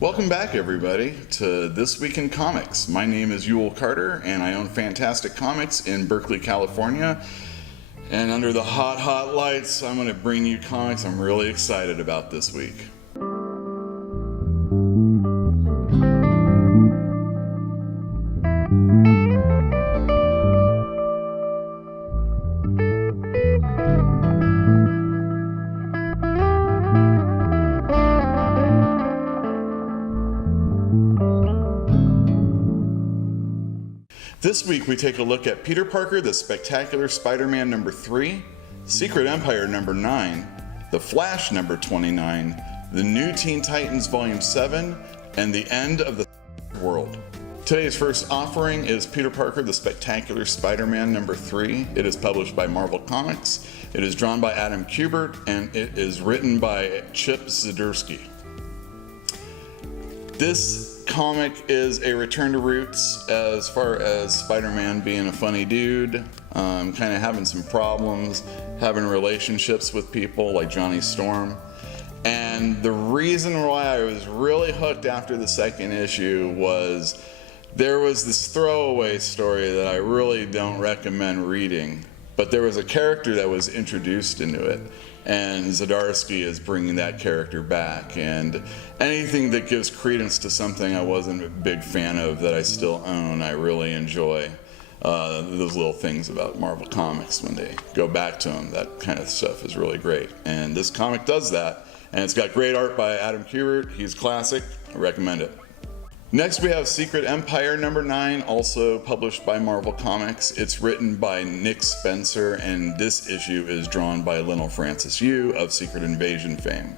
Welcome back, everybody, to This Week in Comics. My name is Yule Carter, and I own Fantastic Comics in Berkeley, California. And under the hot, hot lights, I'm going to bring you comics I'm really excited about this week. This week we take a look at Peter Parker, The Spectacular Spider-Man number 3, Secret Empire number 9, The Flash number 29, The New Teen Titans Volume 7, and The End of the World. Today's first offering is Peter Parker, The Spectacular Spider-Man number 3. It is published by Marvel Comics. It is drawn by Adam Kubert, and it is written by Chip Zdarsky. This comic is a return to roots as far as Spider-Man being a funny dude, kind of having some problems, having relationships with people like Johnny Storm. And the reason why I was really hooked after the second issue was there was this throwaway story that I really don't recommend reading, but there was a character that was introduced into it. And Zdarsky is bringing that character back, and anything that gives credence to something I wasn't a big fan of that I still own, I really enjoy. Those little things about Marvel Comics when they go back to them, that kind of stuff is really great. And this comic does that, and it's got great art by Adam Kubert. He's classic. I recommend it. Next we have Secret Empire number 9, also published by Marvel Comics. It's written by Nick Spencer, and this issue is drawn by Lionel Francis Yu of Secret Invasion fame.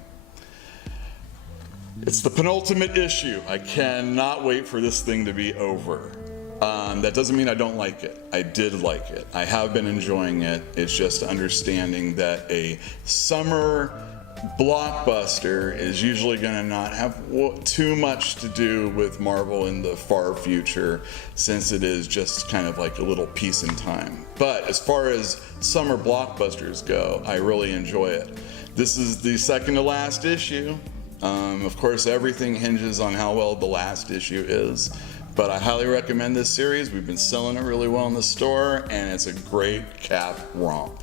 It's the penultimate issue. I cannot wait for this thing to be over. That doesn't mean I don't like it. I did like it. I have been enjoying it. It's just understanding that a summer blockbuster is usually going to not have too much to do with Marvel in the far future, since it is just kind of like a little piece in time. But as far as summer blockbusters go, I really enjoy it. This is the second to last issue. Of course, everything hinges on how well the last issue is, but I highly recommend this series. We've been selling it really well in the store, and it's a great Cap romp.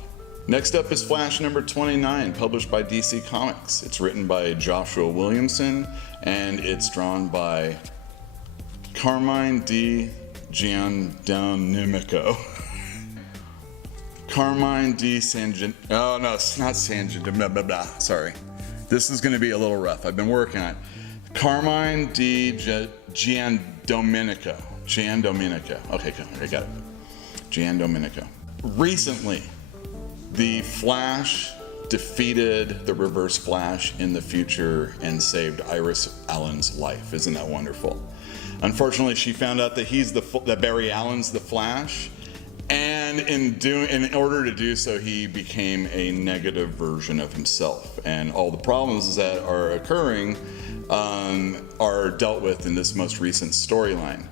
Next up is Flash number 29, published by DC Comics. It's written by Joshua Williamson, and it's drawn by Carmine Di Giandomenico. Carmine Di Sanjin. Oh no, it's not Sanjin. Blah, blah, blah. Sorry. This is going to be a little rough. I've been working on it. Carmine Di Giandomenico. Okay, I got it. Giandomenico. Recently, the Flash defeated the Reverse Flash in the future and saved Iris Allen's life. Isn't that wonderful? Unfortunately, she found out that that Barry Allen's the Flash, and in order to do so, he became a negative version of himself. And all the problems that are occurring are dealt with in this most recent storyline.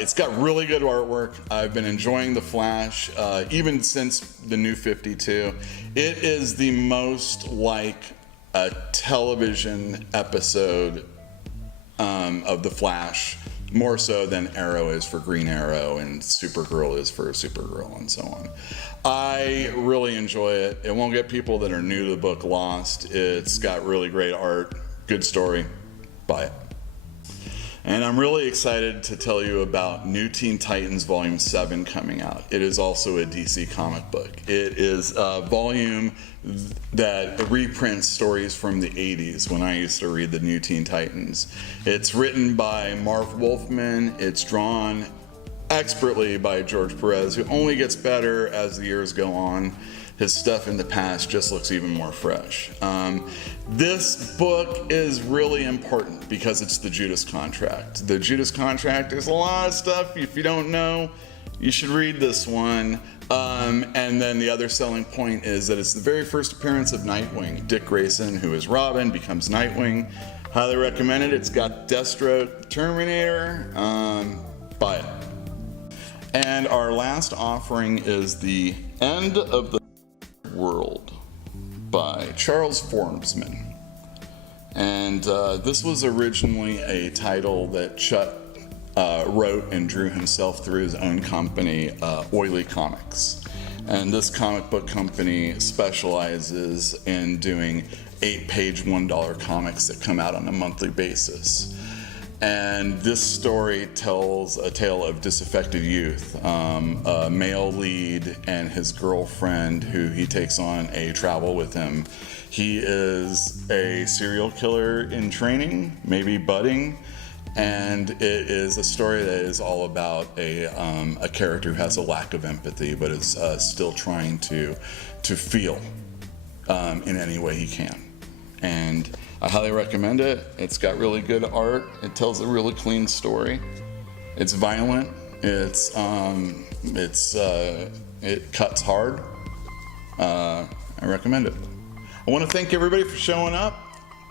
It's got really good artwork. I've been enjoying The Flash, even since the New 52. It is the most like a television episode of The Flash, more so than Arrow is for Green Arrow and Supergirl is for Supergirl and so on. I really enjoy it. It won't get people that are new to the book lost. It's got really great art, good story. Buy it. And I'm really excited to tell you about New Teen Titans Volume 7 coming out. It is also a DC comic book. It is a volume that reprints stories from the 80s when I used to read the New Teen Titans. It's written by Marv Wolfman. It's drawn expertly by George Perez, who only gets better as the years go on. His stuff in the past just looks even more fresh. This book is really important because it's the Judas Contract. The Judas Contract is a lot of stuff. If you don't know, you should read this one. And then the other selling point is that it's the very first appearance of Nightwing. Dick Grayson, who is Robin, becomes Nightwing. Highly recommend it. It's got Destro, Terminator. Buy it. And our last offering is The End of the World by Charles Forbesman. And this was originally a title that Chuck wrote and drew himself through his own company, Oily Comics. And this comic book company specializes in doing 8-page $1 comics that come out on a monthly basis. And this story tells a tale of disaffected youth, a male lead and his girlfriend who he takes on a travel with him. He is a serial killer in training, maybe budding, and it is a story that is all about a character who has a lack of empathy but is still trying to feel in any way he can. And I highly recommend it. It's got really good art. It tells a really clean story. It's violent. It cuts hard. I recommend it. I want to thank everybody for showing up.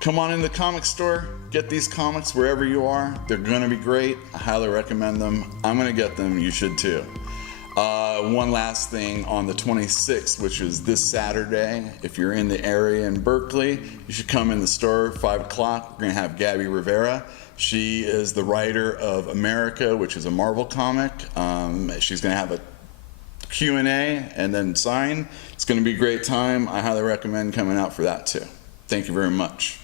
Come on in the comic store. Get these comics wherever you are. They're going to be great. I highly recommend them. I'm going to get them. You should too. One last thing, on the 26th, which is this Saturday, if you're in the area in Berkeley, you should come in the store, 5 o'clock. We're going to have Gabby Rivera. She is the writer of America, which is a Marvel comic. She's going to have a Q&A and then sign. It's going to be a great time. I highly recommend coming out for that too. Thank you very much.